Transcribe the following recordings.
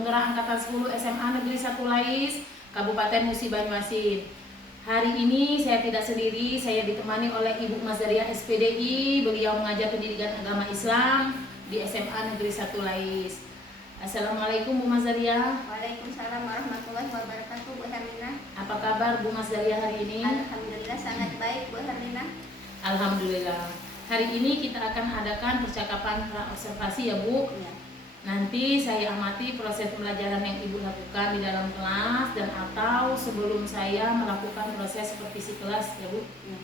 Penggerak Angkatan 10 SMA Negeri 1 Lais, Kabupaten Musi Banyuasin. Hari ini saya tidak sendiri, saya ditemani oleh Ibu Mazaria SPDI. Beliau mengajar pendidikan agama Islam di SMA Negeri 1 Lais. Assalamualaikum Bu Mazaria. Waalaikumsalam warahmatullahi wabarakatuh, Bu Herlina. Apa kabar Bu Mazaria hari ini? Alhamdulillah sangat baik, Bu Herlina. Alhamdulillah. Hari ini kita akan adakan percakapan pra-observasi ya Bu. Ya. Nanti saya amati proses pembelajaran yang Ibu lakukan di dalam kelas dan atau sebelum saya melakukan proses supervisi kelas ya Bu. Ya.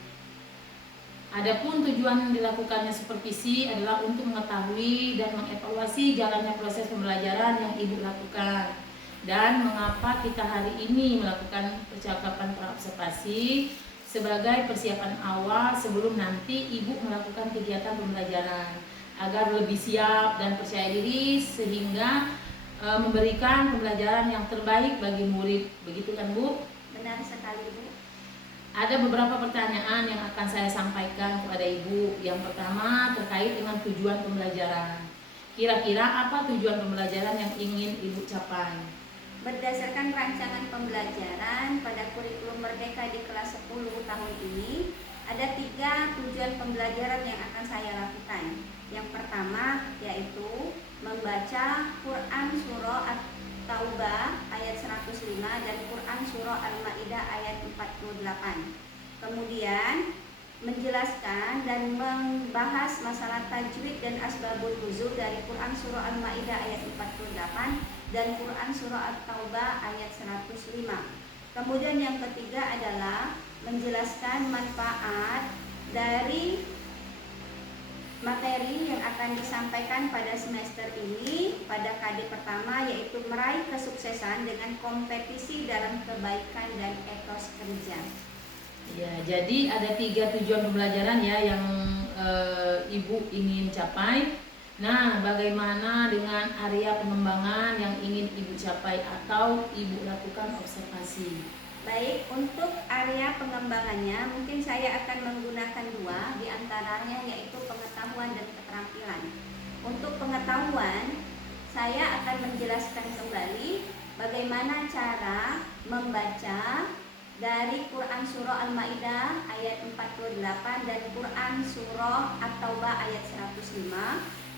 Adapun tujuan dilakukannya supervisi adalah untuk mengetahui dan mengevaluasi jalannya proses pembelajaran yang Ibu lakukan dan mengapa kita hari ini melakukan percakapan pra-observasi sebagai persiapan awal sebelum nanti Ibu melakukan kegiatan pembelajaran agar lebih siap dan percaya diri sehingga memberikan pembelajaran yang terbaik bagi murid. Begitu kan Bu? Benar sekali, Bu. Ada beberapa pertanyaan yang akan saya sampaikan kepada Ibu. Yang pertama terkait dengan tujuan pembelajaran. Kira-kira apa tujuan pembelajaran yang ingin Ibu capai? Berdasarkan rancangan pembelajaran pada kurikulum Merdeka di kelas 10 tahun ini, ada 3 tujuan pembelajaran yang akan saya lakukan. Yang pertama yaitu membaca Quran Surah At-Taubah ayat 105 dan Quran Surah Al-Ma'idah ayat 48. Kemudian menjelaskan dan membahas masalah tajwid dan asbabun nuzul dari Quran Surah Al-Ma'idah ayat 48 dan Quran Surah At-Taubah ayat 105. Kemudian yang ketiga adalah menjelaskan manfaat dari materi yang akan disampaikan pada semester ini pada KD pertama, yaitu meraih kesuksesan dengan kompetisi dalam kebaikan dan etos kerja. Ya, jadi ada 3 tujuan pembelajaran ya yang Ibu ingin capai. Nah, bagaimana dengan area pengembangan yang ingin Ibu capai atau Ibu lakukan observasi? Baik, untuk area pengembangannya mungkin saya akan menggunakan 2 diantaranya, yaitu pengetahuan dan keterampilan. Untuk pengetahuan, saya akan menjelaskan kembali bagaimana cara membaca dari Quran Surah Al-Ma'idah ayat 48 dan Quran Surah At-Taubah ayat 105.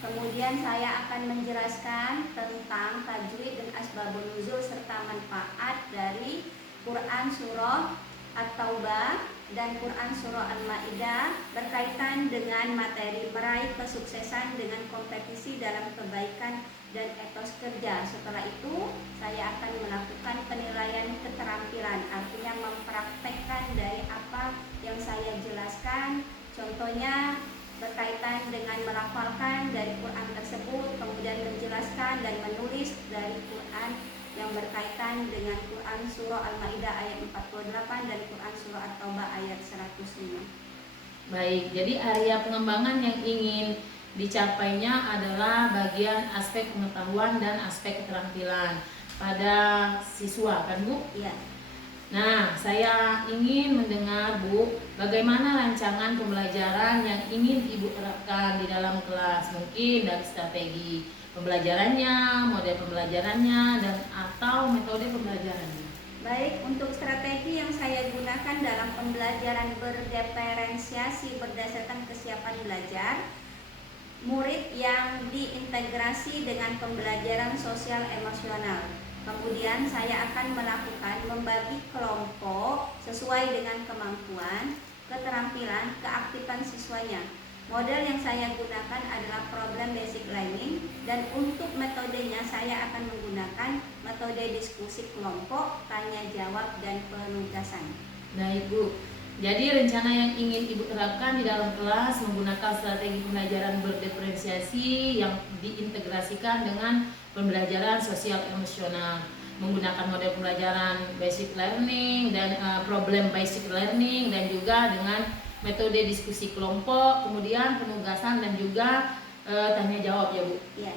Kemudian saya akan menjelaskan tentang tajwid dan asbabun nuzul serta manfaat dari Quran Surah At-Taubah dan Quran Surah Al-Ma'idah berkaitan dengan materi meraih kesuksesan dengan kompetisi dalam kebaikan dan etos kerja. Setelah itu saya akan melakukan penilaian keterampilan, artinya mempraktekkan dari apa yang saya jelaskan. Contohnya berkaitan dengan melafalkan dari Quran tersebut, kemudian menjelaskan dan menulis dari Quran yang berkaitan dengan Quran Surah Al-Ma'idah ayat 48 dan Quran Surah At-Taubah ayat 105. Baik, jadi area pengembangan yang ingin dicapainya adalah bagian aspek pengetahuan dan aspek keterampilan pada siswa kan Bu? Iya. Nah, saya ingin mendengar Bu, bagaimana rancangan pembelajaran yang ingin Ibu terapkan di dalam kelas, mungkin dari strategi pembelajarannya, model pembelajarannya, dan atau metode pembelajarannya. Baik, untuk strategi yang saya gunakan dalam pembelajaran berdiferensiasi berdasarkan kesiapan belajar, murid yang diintegrasi dengan pembelajaran sosial emosional. Kemudian saya akan melakukan membagi kelompok sesuai dengan kemampuan, keterampilan, keaktifan siswanya. Model yang saya gunakan adalah problem basic learning, dan untuk metodenya saya akan menggunakan metode diskusi kelompok, tanya jawab, dan penugasan. Baik Bu, jadi rencana yang ingin Ibu terapkan di dalam kelas menggunakan strategi pembelajaran berdiferensiasi yang diintegrasikan dengan pembelajaran sosial emosional, menggunakan model pembelajaran basic learning dan problem basic learning, dan juga dengan metode diskusi kelompok, kemudian penugasan dan juga tanya jawab ya Bu. Ya.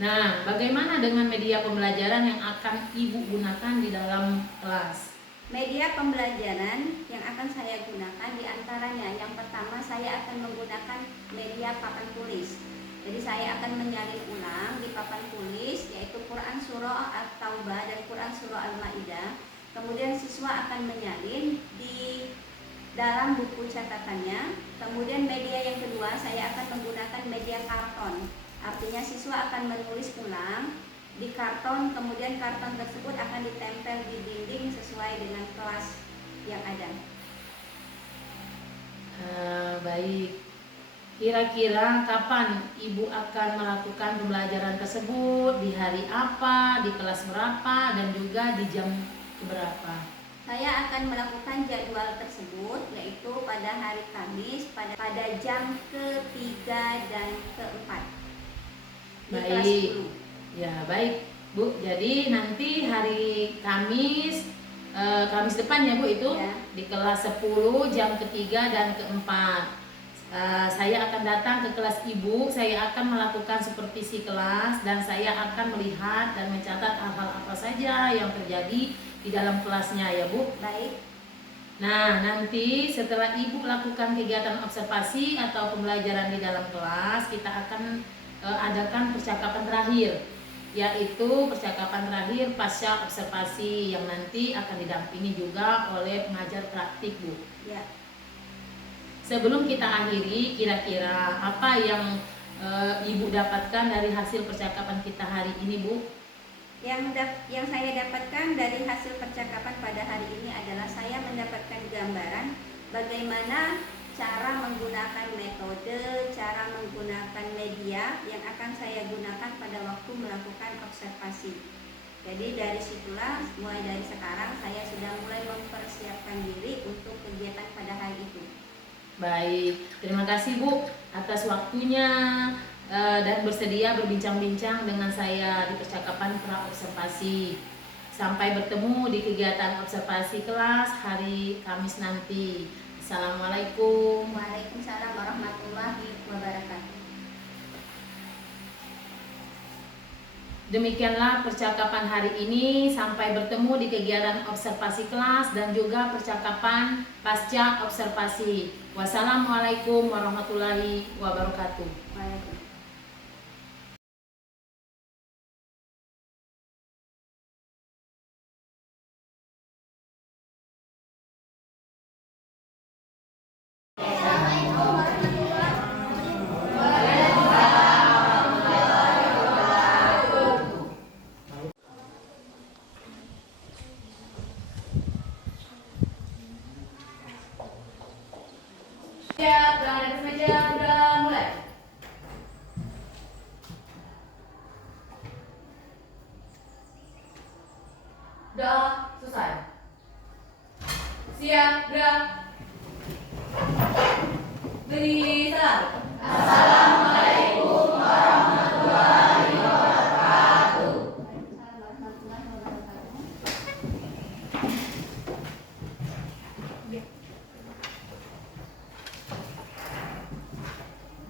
Nah, bagaimana dengan media pembelajaran yang akan Ibu gunakan di dalam kelas? Media pembelajaran yang akan saya gunakan diantaranya, yang pertama saya akan menggunakan media papan tulis. Jadi saya akan menyalin ulang di papan tulis, yaitu surah Al-Maidah. Kemudian siswa akan menyalin di dalam buku catatannya. Kemudian media yang kedua, saya akan menggunakan media karton. Artinya siswa akan menulis ulang di karton, kemudian karton tersebut akan ditempel di dinding sesuai dengan kelas yang ada. Baik. Kira-kira kapan Ibu akan melakukan pembelajaran tersebut? Di hari apa? Di kelas berapa? Dan juga di jam berapa? Saya akan melakukan jadwal tersebut yaitu pada hari Kamis pada jam ketiga dan keempat di kelas Baik. 10. Ya, baik Bu. Jadi nanti hari Kamis Kamis depan ya Bu itu Ya. di kelas 10 jam ketiga dan keempat. Saya akan datang ke kelas Ibu, saya akan melakukan supervisi kelas dan saya akan melihat dan mencatat hal-hal apa saja yang terjadi di dalam kelasnya ya Bu. Baik. Nah, nanti setelah Ibu lakukan kegiatan observasi atau pembelajaran di dalam kelas, kita akan adakan percakapan terakhir, yaitu percakapan terakhir pasca observasi yang nanti akan didampingi juga oleh pengajar praktik Bu. Ya. Sebelum kita akhiri, kira-kira apa yang Ibu dapatkan dari hasil percakapan kita hari ini Bu? Yang saya dapatkan dari hasil percakapan pada hari ini adalah saya mendapatkan gambaran bagaimana cara menggunakan metode, cara menggunakan media yang akan saya gunakan pada waktu melakukan observasi. Jadi dari situlah, mulai dari sekarang saya sudah mulai mempersiapkan diri untuk kegiatan pada hari itu. Baik, terima kasih Bu atas waktunya dan bersedia berbincang-bincang dengan saya di percakapan pra-observasi. Sampai bertemu di kegiatan observasi kelas hari Kamis nanti. Assalamualaikum. Waalaikumsalam warahmatullahi wabarakatuh. Demikianlah percakapan hari ini. Sampai bertemu di kegiatan observasi kelas dan juga percakapan pasca observasi. Wassalamualaikum warahmatullahi wabarakatuh. Waalaikumsalam. Siap, di atas meja, udah mulai. Udah selesai. Siap, gerak. Beri salam. Assalamualaikum warahmatullahi wabarakatuh. Waalaikumsalam warahmatullahi wabarakatuh.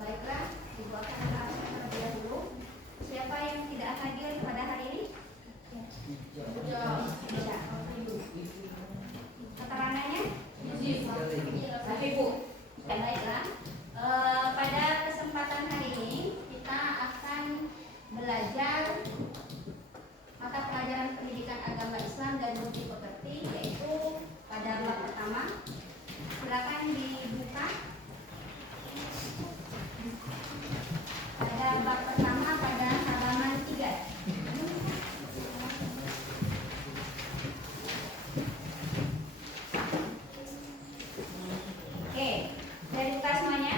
Baiklah, Ibu akan mengabsen terlebih dahulu. Siapa yang tidak hadir pada hari ini? Ya, Ibu. Keterangannya? Tapi Bu, Baiklah. Pada kesempatan hari ini kita akan belajar mata pelajaran pendidikan agama Islam dan bukti pekerti, yaitu pada bab pertama. Silakan dibuka. Pada bab pertama pada halaman 3. Oke, sudah dibuka semuanya?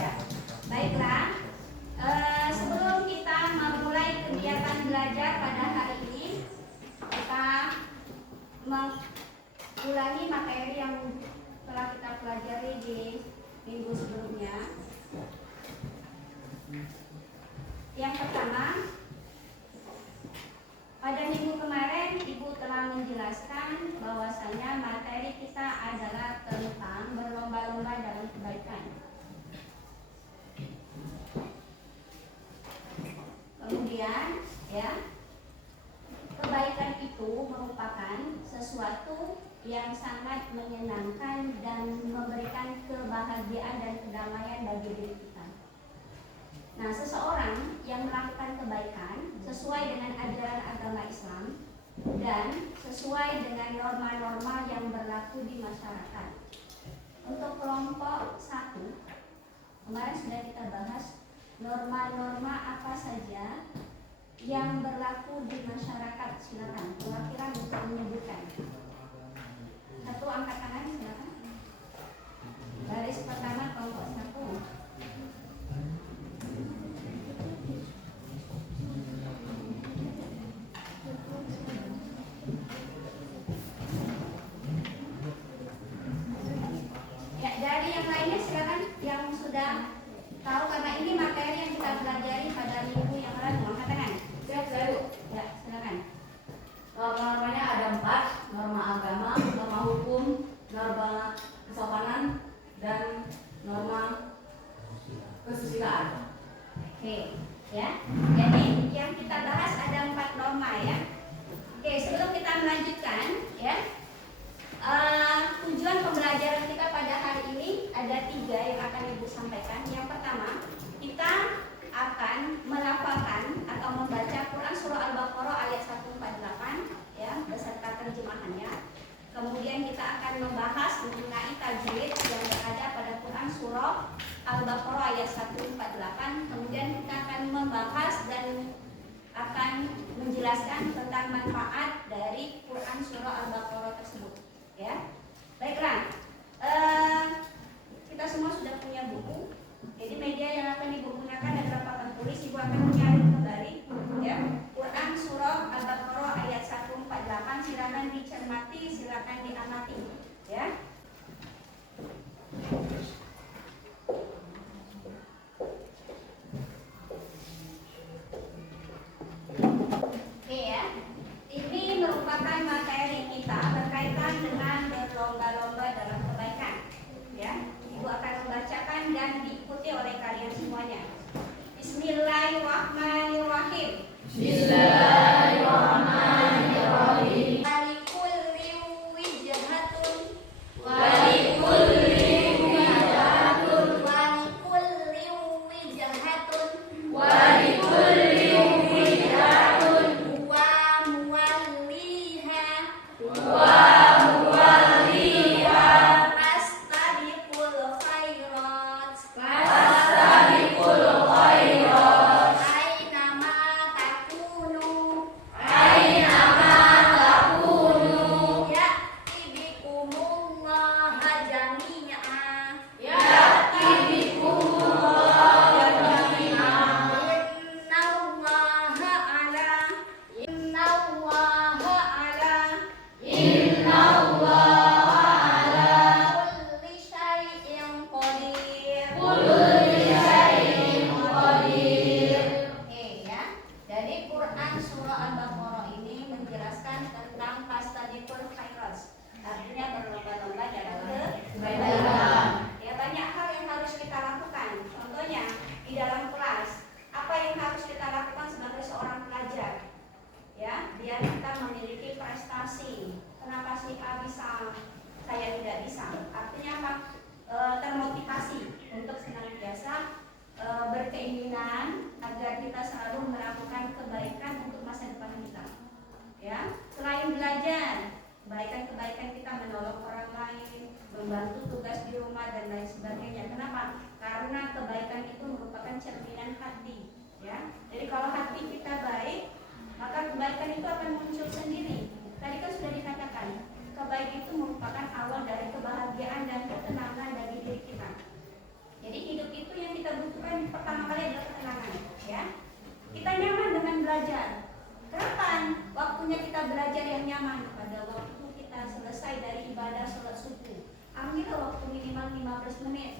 Ya. Baiklah. Sebelum kita memulai kegiatan belajar pada hari ini, kita mengulangi materi yang telah kita pelajari di minggu sebelumnya. Yang pertama, pada minggu kemarin Ibu telah menjelaskan bahwasanya materi kita adalah tentang berlomba-lomba dalam kebaikan. Kemudian, ya, kebaikan itu merupakan sesuatu yang sangat menyenangkan dan memberikan kebahagiaan dan kedamaian bagi diri kita. Nah, seseorang yang melakukan kebaikan sesuai dengan ajaran agama Islam dan sesuai dengan norma-norma yang berlaku di masyarakat. Untuk kelompok 1, kemarin sudah kita bahas norma-norma apa saja yang berlaku di masyarakat. Silakan perwakilan untuk menyebutkan. Satu angkat tangan, silakan. Baris pertama kelompok 1. Ya, dari yang lainnya silakan yang sudah tahu, karena ini materi yang kita pelajari pada minggu yang lalu. Angkat tangan. Siap, saya. Ya, silakan. Norma-normanya ada 4, norma agama, norma hukum, norma kesopanan, dan norma kesusilaan. Oke, ya. Jadi yang kita bahas ada 4 norma ya. Oke, sebelum kita melanjutkan ya, tujuan pembelajaran kita pada hari ini ada 3 yang akan Ibu sampaikan. Yang pertama, kita akan melafalkan atau membaca Quran surah Al-Baqarah ayat 148 ya, beserta terjemahannya. Kemudian kita akan membahas mengenai tajwid yang berada pada Quran surah Al-Baqarah ayat 148. Kemudian kita akan membahas dan akan menjelaskan tentang manfaat dari Quran surah Al-Baqarah tersebut. Ya, baiklah. Kita semua sudah punya buku. Jadi media yang akan Ibu gunakan adalah papan tulis. Ibu akan menyalin kembali, ya, Quran surah Al-Baqarah ayat 148. Silakan dicermati, silakan diamati, ya. Oke ya, ini merupakan materi kita berkaitan dengan berlomba-lomba dalam kebaikan. Ya, Ibu akan membacakan dan diikuti oleh kalian semuanya. Bismillahirrahmanirrahim. Bismillahirrahmanirrahim. Walikulli wijhatun. Walikulli wijhatun. Walikulli wijhatun. Walikulli wijhatun. Wa muwalliha. Wa muwalliha. Fastabiqul khairat. Fastabiqul khairat. Ainama takunu. Ainama takunu. Ya'ti bikumullaha jami'a. Ya'ti bikumullah jami'a. Innallaha ala Innallaha ala kulli syai'in qadir. kulli syai'in qadir. Oke ya. Jadi Quran surah Al-Baqarah ini menjelaskan tentang fastabiqul khairat. Artinya berlomba-lomba dalam kebaikan. Ya, banyak hal yang harus kita lakukan. Contohnya di dalam kelas, apa yang harus kita lakukan sebagai seorang pelajar? Ya, biar kita memiliki prestasi. Kenapa si A bisa, saya tidak bisa? Artinya apa? Termotivasi untuk senantiasa berkeinginan agar kita selalu melakukan kebaikan untuk masa depan kita. Ya, selain belajar, kebaikan kita menolong orang lain, membantu tugas di rumah dan lain sebagainya. Kenapa? Karena kebaikan itu merupakan cerminan hati. Ya, jadi kalau hati kita baik, maka kebaikan itu akan muncul sendiri. Tadi kan sudah dikatakan, kebaikan itu merupakan awal dari kebahagiaan dan ketenangan bagi diri kita. Jadi hidup itu yang kita butuhkan pertama kali adalah ketenangan. Ya, kita nyaman dengan belajar. Kapan waktunya kita belajar yang nyaman? Pada waktu kita selesai dari ibadah sholat subuh. Ambillah waktu minimal 15 menit.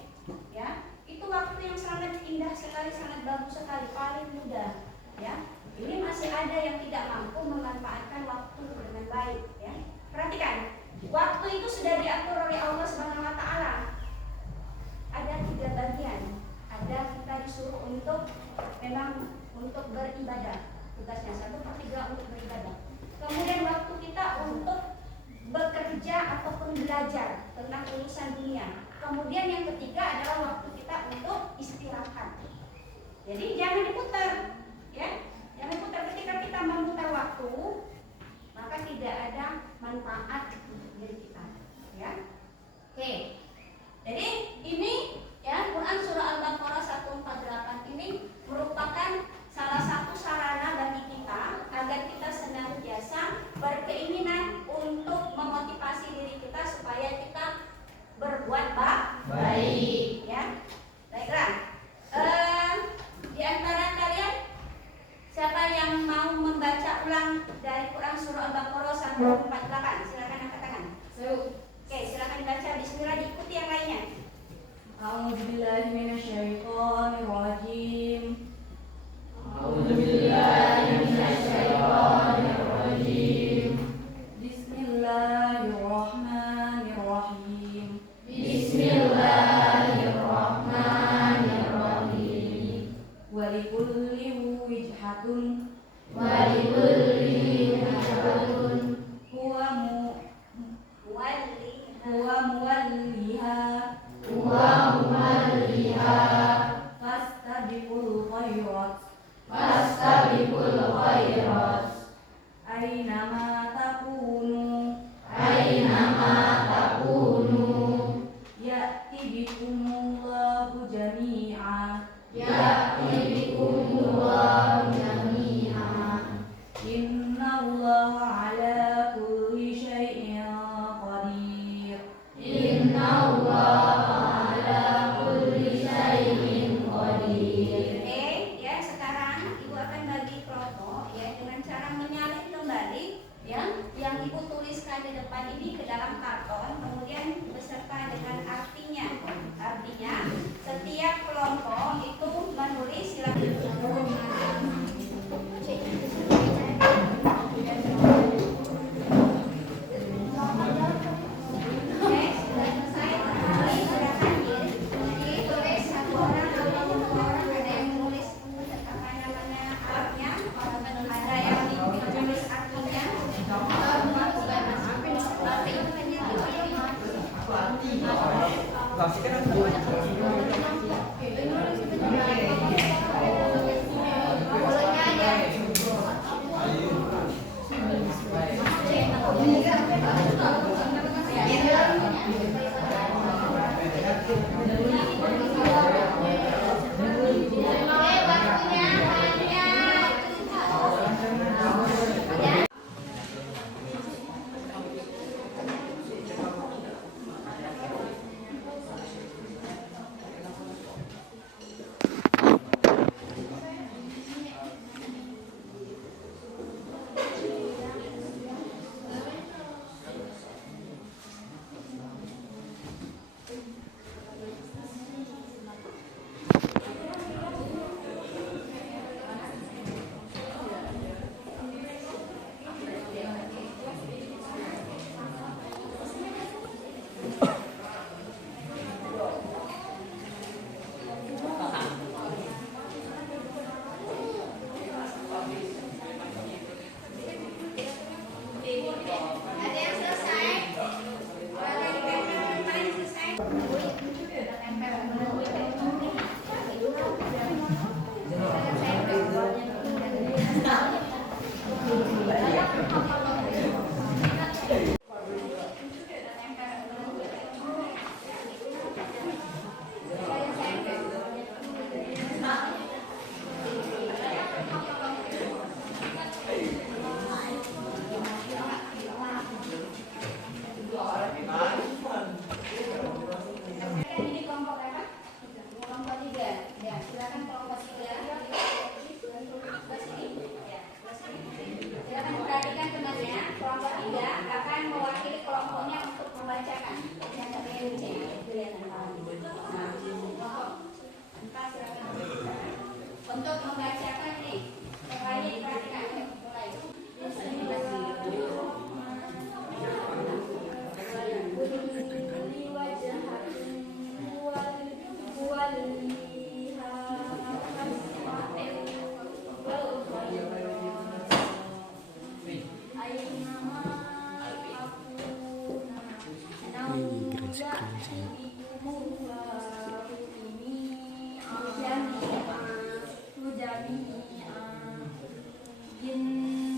Ya, itu waktu yang sangat indah sekali, sangat bagus sekali, paling mudah. Ya, ini masih ada yang tidak mampu memanfaatkan waktu dengan baik. Ya, perhatikan, waktu itu sudah diatur oleh Allah Subhanahu Wa Taala. Ada 3 bagian. Ada kita disuruh untuk memang untuk beribadah. Tugasnya 1/3 untuk beribadah. Kemudian waktu kita untuk bekerja ataupun belajar tentang urusan dunia. Kemudian yang ketiga adalah waktu kita untuk istirahat. Jadi jangan diputar, ya. Jangan diputar. Ketika kita memutar waktu, maka tidak ada manfaat untuk diri kita, ya. Oke. Jadi ini ya Quran surah Al-Baqarah 148 ini merupakan salah satu sarana bagi kita agar kita senantiasa berkeinginan untuk memotivasi diri kita supaya kita berbuat baik, ya. Baiklah. Di antara kalian siapa yang mau membaca ulang dari Quran surah Al-Baqarah 148? Silakan angkat tangan. Oke, silakan baca. Bismillah, diikuti yang lainnya. A'udzubillahi minasyaitonirrajim. Bismillahirrahmanirrahim. Walikulli wijhatun huwa muwalliha fastabiqul khairat aynama takunu ya'ti bikumullahu jami'a. Innallaha ala kulli syai'in qadir. Oke, ya sekarang Ibu akan bagi kelompok ya dengan cara menyalin kembali ya yang Ibu tuliskan di depan ini ke dalam karton, kemudian beserta dengan artinya. Artinya setiap kelompok itu menulis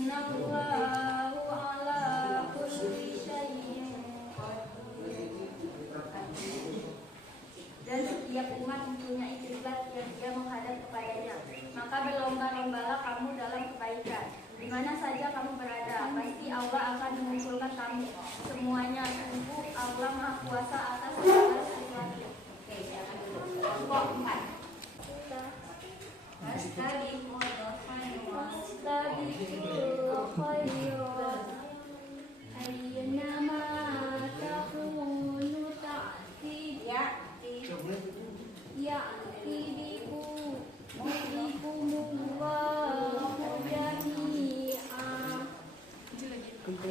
Innallahu ala saja kamu berada, pasti Allah akan mengumpulkan kamu semuanya. Sungguh Allah Maha Kuasa atas segala sesuatu. Oke, silakan dulu. Kelompok 4. Fastabiqul khairat ayyama takunu ta'ti ya'ti bikumullahu jami'a innallaha ala kulli syai'in qadir.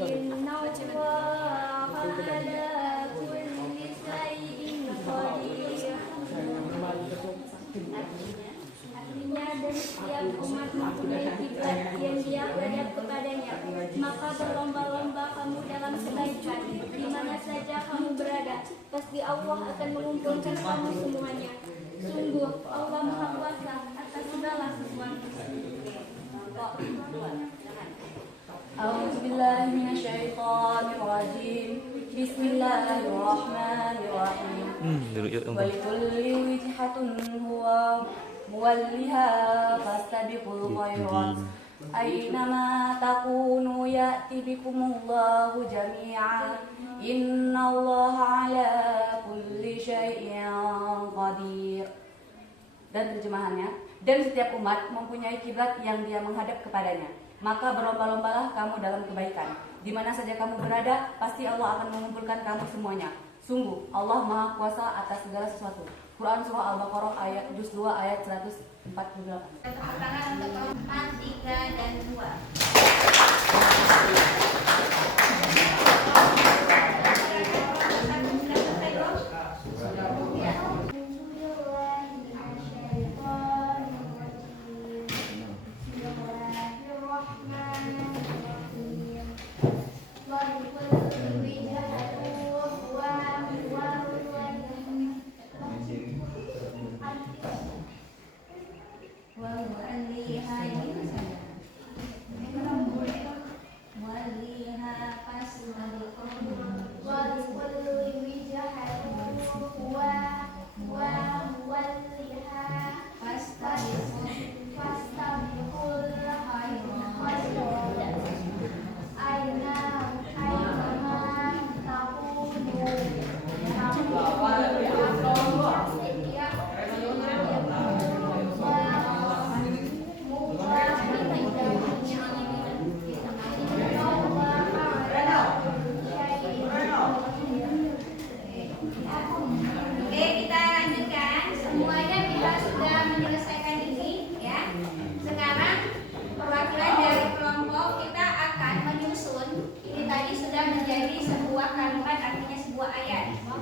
Artinya, dan setiap umat mempunyai kiblat yang dia hadap kepadanya, maka berlomba-lomba kamu dalam kebaikan di mana saja kamu berada, pasti Allah akan mengumpulkan kamu semuanya. Sungguh Allah Maha Kuasa atas segala sesuatu. أعوذ بالله من الشيطان الرجيم بسم الله الرحمن الرحيم ولكل وجهة هو مولها فاستبقوا الخيرات أينما تكونوا يأتي بكم الله جميعا إن الله على كل شيء قدير. Dan terjemahannya, dan setiap umat mempunyai kiblat yang dia menghadap kepadanya, maka berlomba-lombalah kamu dalam kebaikan. Di mana saja kamu berada, pasti Allah akan mengumpulkan kamu semuanya. Sungguh Allah Maha Kuasa atas segala sesuatu. Quran Surah Al-Baqarah ayat juz 2 ayat 148. Tepuk tangan untuk kelompok 3 dan 2.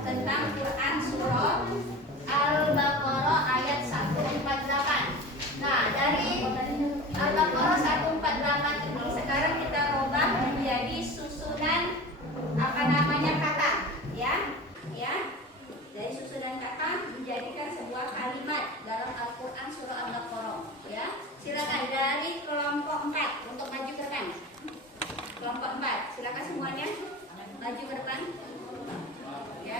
Tentang Quran Surah Al-Baqarah ayat 148. Nah, dari Al-Baqarah 148 ini sekarang kita rubah menjadi susunan kata, ya. Dari susunan kata menjadikan sebuah kalimat dalam Al-Quran Surah Al-Baqarah, ya. Silakan dari kelompok 4 untuk maju ke depan. Kelompok 4, silakan semuanya maju ke depan. Ya.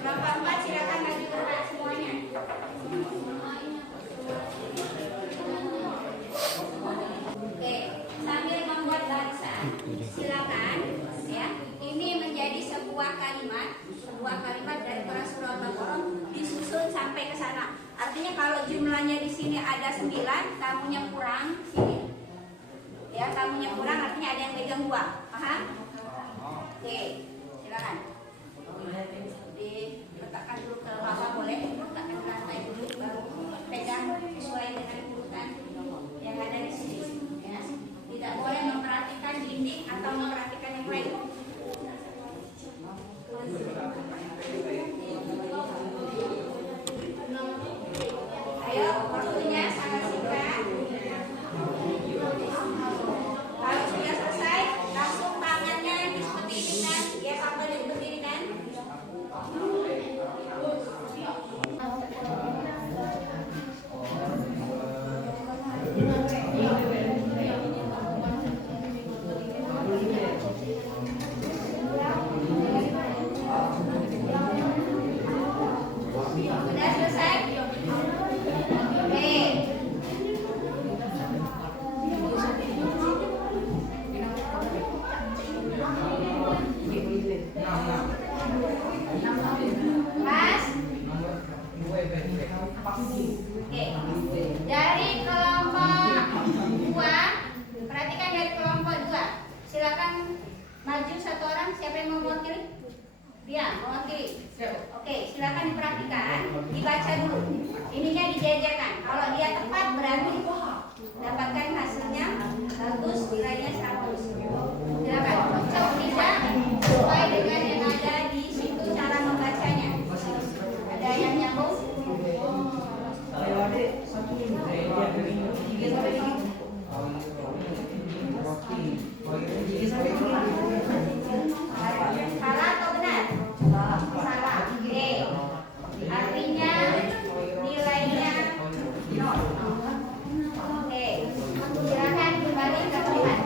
Kelompok 4 silakan maju ke depan semuanya. Oke, sambil membuat barisan, silakan ya. Ini menjadi sebuah kalimat dari Quran Surah Al-Baqarah disusun sampai ke sana. Artinya kalau jumlahnya di sini ada 9, tamunya kurang sini. Ya, tamunya kurang artinya ada yang pegang 2. Paham? Oke, silakan. Diletakkan dulu ke bawah boleh, letakkan ke lantai dulu baru pegang sesuai dengan urutan yang ada di sini. Ya. Tidak boleh memperhatikan dinding atau memperhatikan yang lain. Ayo, waktunya sangat singkat. Kalau sudah selesai, langsung tangannya seperti ini kan? Ya, sambil berdiri kan? Sudah selesai? Oke. Dari kelompok 2, perhatikan dari kelompok 2. Silakan maju satu orang, siapa yang mau mewakili? Dia mewakili. Oke, silakan diperhatikan, dibaca dulu. Ininya dijajarkan. Kalau dia tepat berarti dapatkan hasilnya bagus, nilainya 100. Silakan cocok tidak sesuai dengan yang ada di situ cara membacanya. Ada yang nyambung? Salah atau benar? Salah. Oke. Artinya nilainya 0. Oke. Silakan kembali ke tempat.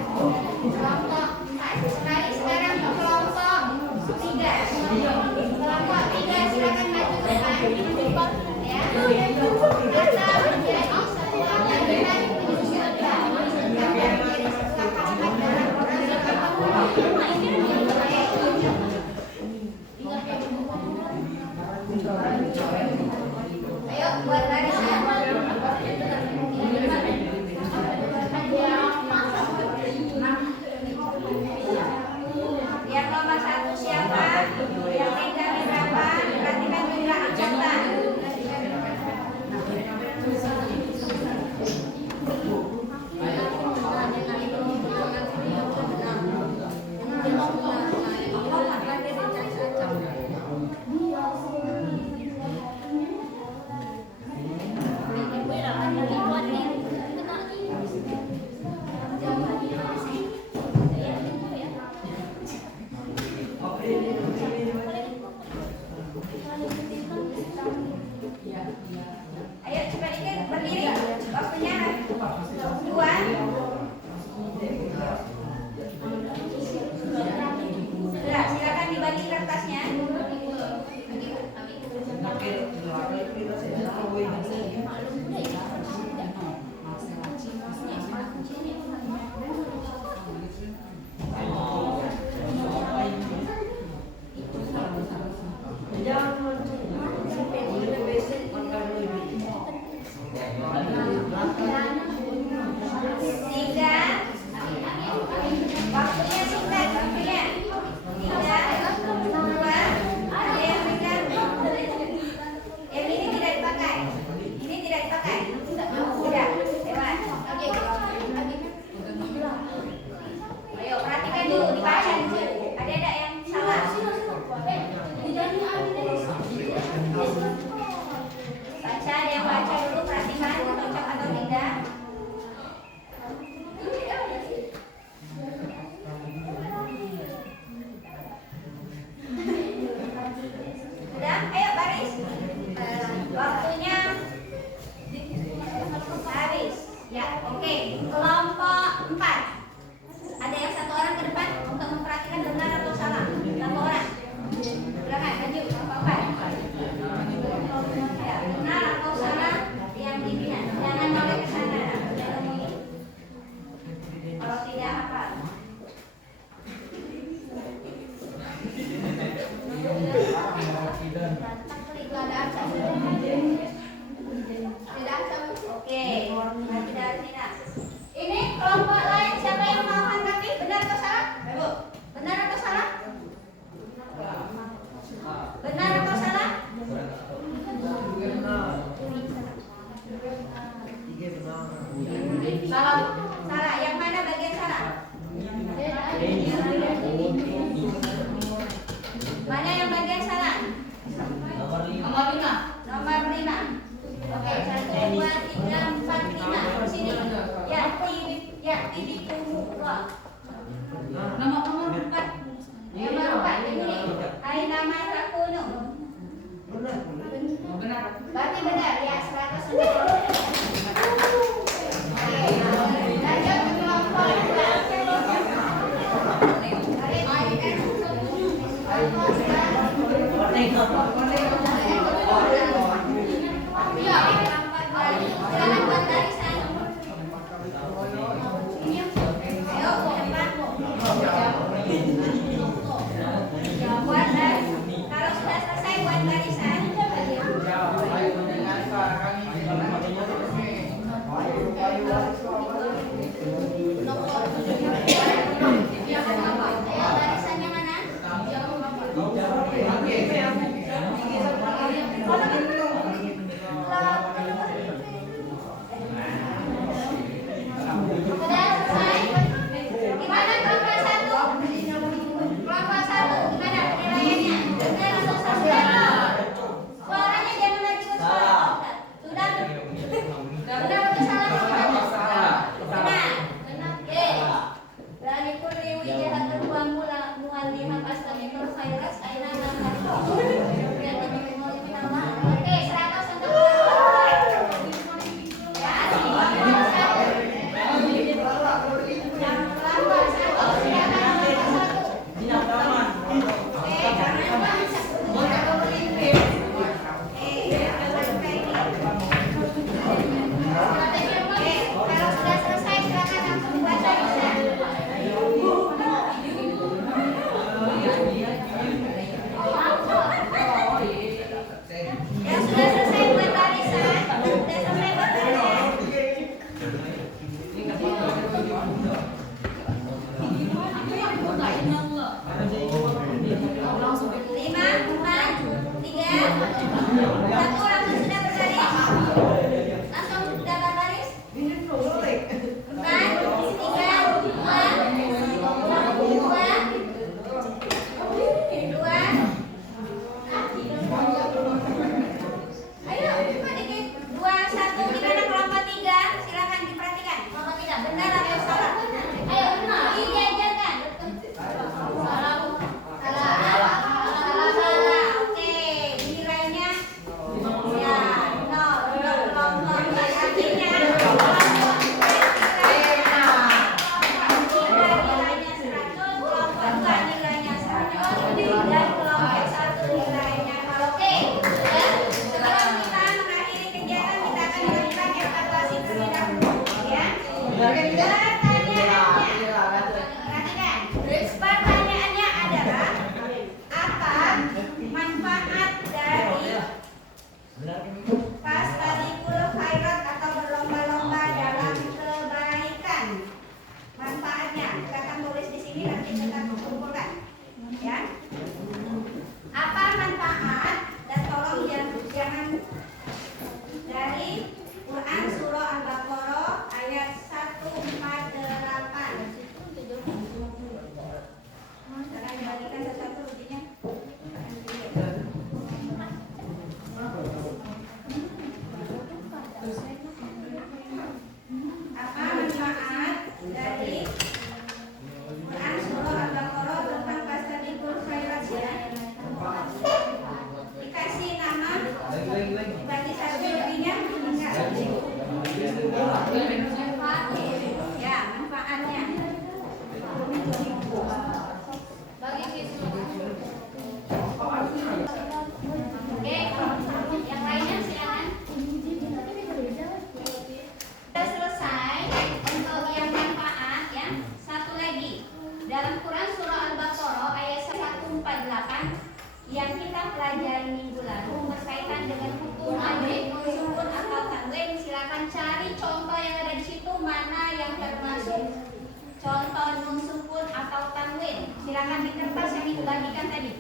silakan di kertas yang ibu bagikan tadi.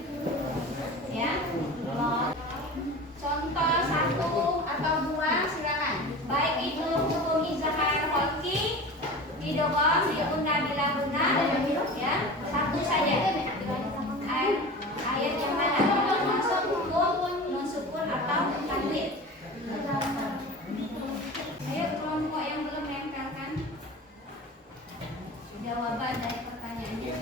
Ya. Contoh 1 atau 2 silakan. Baik itu hukum izhar holki, idgham, liunna bila guna, ya. 1 saja. Ayat yang mana? Masuk hukum nun sukun atau tanwin. Ayo kelompok yang belum nempelkan jawaban dari pertanyaannya.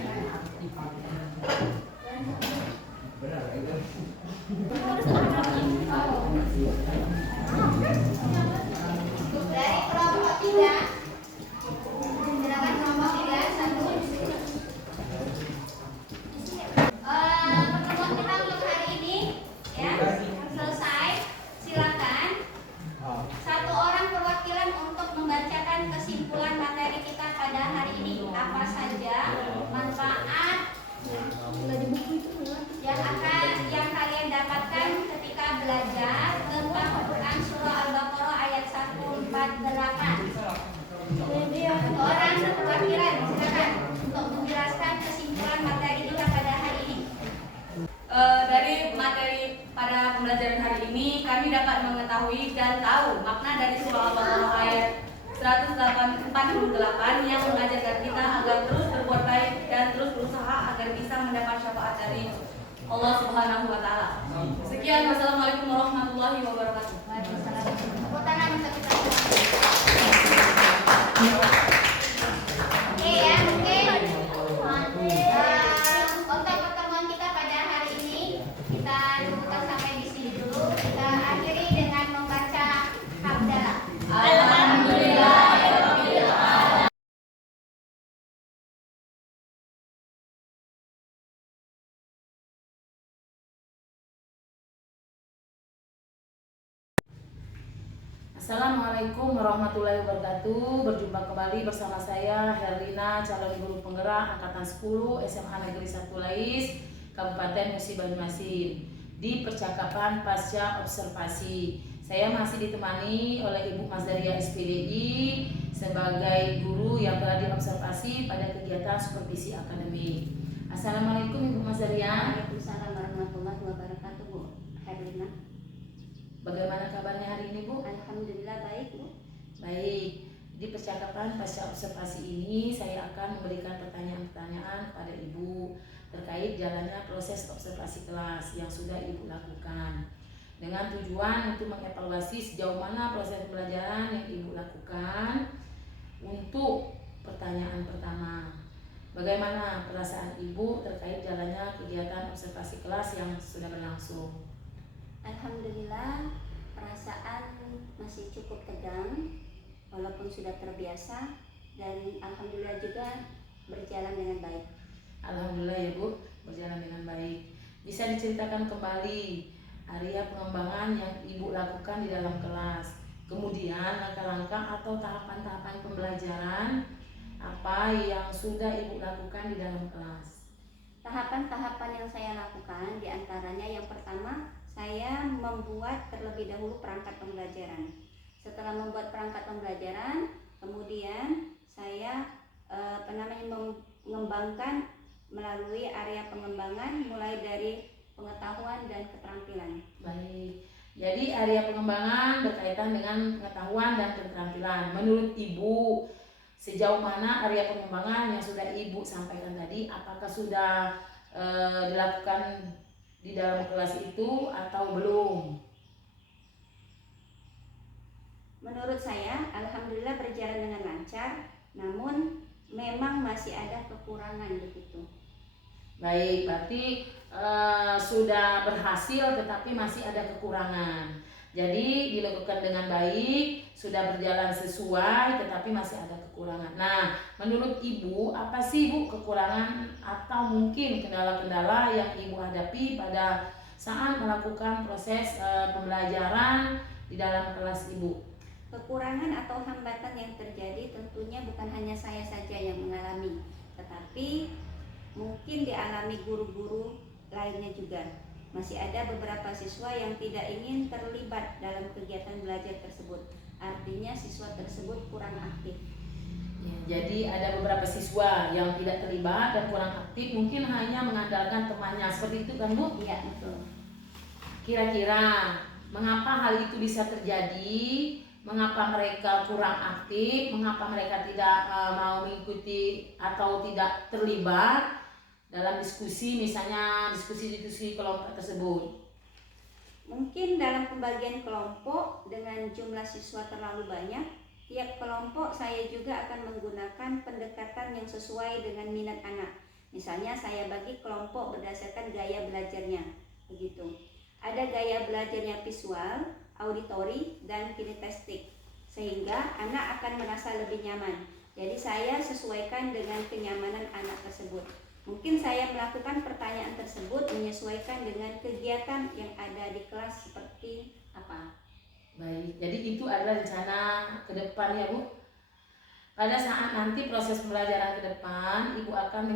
Dari kelompok 3, silakan kelompok 3 1. Pertemuan kita untuk hari ini ya selesai. Silakan 1 orang perwakilan untuk membacakan kesimpulan materi kita pada hari ini. Apa saja manfaat yang kalian dapatkan ketika belajar tentang Quran surah Al-Baqarah ayat 148. Orang perwakilan silakan untuk menjelaskan kesimpulan materi kita pada hari ini. Dari materi pada pembelajaran hari ini, kami dapat mengetahui dan tahu makna dari surah Al-Baqarah ayat 148 yang mengajarkan kita agar terus berbuat baik dan terus berusaha agar bisa mendapat syafaat dari Allah Subhanahu wa taala. Sekian, wassalamualaikum warahmatullahi wabarakatuh. Waalaikumsalam. Tepuk tangan untuk kita. Oke ya, mungkin untuk pertemuan kita pada hari ini kita cukupkan sampai di sini dulu. Kita akhiri dengan membaca hamdalah. Alhamdulillah. Assalamualaikum warahmatullahi wabarakatuh. Berjumpa kembali bersama saya Herlina, calon guru penggerak angkatan 10 SMA Negeri 1 Lais, Kabupaten Musi Banyuasin. Di percakapan pasca observasi, saya masih ditemani oleh Ibu Mas Daria SPDI sebagai guru yang telah diobservasi pada kegiatan supervisi akademik. Assalamualaikum Ibu Mas Daria. Waalaikumsalam warahmatullahi wabarakatuh, Bu Herlina. Bagaimana kabarnya hari ini, Bu? Alhamdulillah baik, Bu. Baik, di percakapan pasca observasi ini saya akan memberikan pertanyaan-pertanyaan kepada Ibu terkait jalannya proses observasi kelas yang sudah Ibu lakukan, dengan tujuan untuk mengevaluasi sejauh mana proses pembelajaran yang Ibu lakukan. Untuk pertanyaan pertama, bagaimana perasaan Ibu terkait jalannya kegiatan observasi kelas yang sudah berlangsung? Alhamdulillah, perasaan masih cukup tegang walaupun sudah terbiasa, dan alhamdulillah juga berjalan dengan baik. Alhamdulillah ya Bu, berjalan dengan baik. Bisa diceritakan kembali area pengembangan yang Ibu lakukan di dalam kelas, kemudian langkah-langkah atau tahapan-tahapan pembelajaran apa yang sudah Ibu lakukan di dalam kelas? Tahapan-tahapan yang saya lakukan diantaranya yang pertama, saya membuat terlebih dahulu perangkat pembelajaran. Setelah membuat perangkat pembelajaran, kemudian saya mengembangkan melalui area pengembangan mulai dari pengetahuan dan keterampilan. Baik, jadi area pengembangan berkaitan dengan pengetahuan dan keterampilan. Menurut Ibu, sejauh mana area pengembangan yang sudah Ibu sampaikan tadi, apakah sudah dilakukan di dalam kelas itu atau belum? Menurut saya, alhamdulillah berjalan dengan lancar, namun memang masih ada kekurangan begitu. Baik, berarti sudah berhasil tetapi masih ada kekurangan. Jadi dilakukan dengan baik, sudah berjalan sesuai tetapi masih ada kekurangan. Nah, menurut Ibu, apa sih Bu kekurangan atau mungkin kendala-kendala yang Ibu hadapi pada saat melakukan proses pembelajaran di dalam kelas Ibu? Kekurangan atau hambatan yang terjadi tentunya bukan hanya saya saja yang mengalami, tetapi mungkin dialami guru-guru lainnya juga. Masih ada beberapa siswa yang tidak ingin terlibat dalam kegiatan belajar tersebut. Artinya siswa tersebut kurang aktif. Ya, jadi ada beberapa siswa yang tidak terlibat dan kurang aktif, mungkin hanya mengandalkan temannya. Seperti itu kan Bu? Iya, betul. Kira-kira mengapa hal itu bisa terjadi? Mengapa mereka kurang aktif? Mengapa mereka tidak mau mengikuti atau tidak terlibat dalam diskusi, misalnya diskusi-diskusi kelompok tersebut? Mungkin dalam pembagian kelompok dengan jumlah siswa terlalu banyak, tiap kelompok saya juga akan menggunakan pendekatan yang sesuai dengan minat anak. Misalnya saya bagi kelompok berdasarkan gaya belajarnya, begitu. Ada gaya belajarnya visual, auditori, dan kinestetik, sehingga anak akan merasa lebih nyaman. Jadi saya sesuaikan dengan kenyamanan anak tersebut. Mungkin saya melakukan pertanyaan tersebut menyesuaikan dengan kegiatan yang ada di kelas seperti apa. Baik, jadi itu adalah rencana ke depan ya Bu. Pada saat nanti proses pembelajaran ke depan, Ibu akan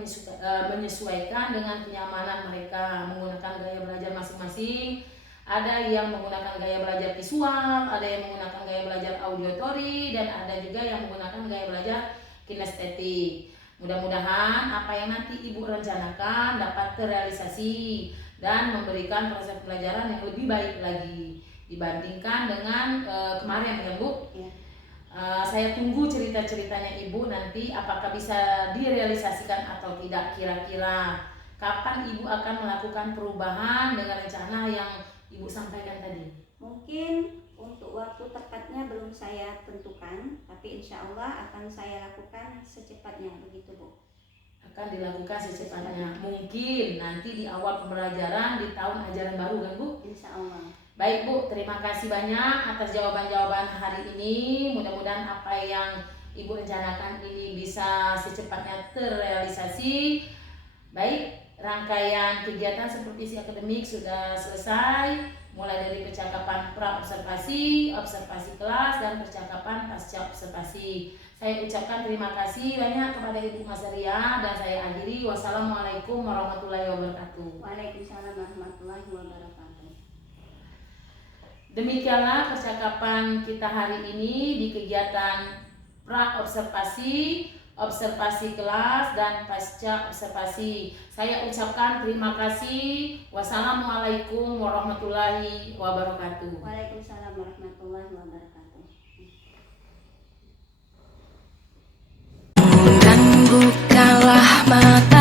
menyesuaikan dengan kenyamanan mereka, menggunakan gaya belajar masing-masing. Ada yang menggunakan gaya belajar visual, ada yang menggunakan gaya belajar auditory, dan ada juga yang menggunakan gaya belajar kinestetik. Mudah-mudahan apa yang nanti Ibu rencanakan dapat terrealisasi dan memberikan proses pelajaran yang lebih baik lagi dibandingkan dengan kemarin ya Bu. Ya. Saya tunggu cerita-ceritanya Ibu nanti apakah bisa direalisasikan atau tidak. Kira-kira kapan Ibu akan melakukan perubahan dengan rencana yang Ibu sampaikan tadi? Mungkin untuk waktu tepatnya belum saya tentukan, tapi insya Allah akan saya lakukan secepatnya, begitu Bu. Akan dilakukan secepatnya. Mungkin nanti di awal pembelajaran di tahun ajaran baru kan Bu? Insya Allah. Baik Bu, terima kasih banyak atas jawaban-jawaban hari ini. Mudah-mudahan apa yang Ibu rencanakan ini bisa secepatnya terrealisasi. Baik, rangkaian kegiatan supervisi akademik sudah selesai, mulai dari percakapan pra-observasi, observasi kelas, dan percakapan pasca observasi. Saya ucapkan terima kasih banyak kepada Ibu Masaria dan saya akhiri. Wassalamualaikum warahmatullahi wabarakatuh. Waalaikumsalam warahmatullahi wabarakatuh. Demikianlah percakapan kita hari ini di kegiatan pra-observasi, observasi kelas, dan pasca observasi. Saya ucapkan terima kasih. Wassalamualaikum warahmatullahi wabarakatuh. Waalaikumsalam warahmatullahi wabarakatuh. Dan bukalah mata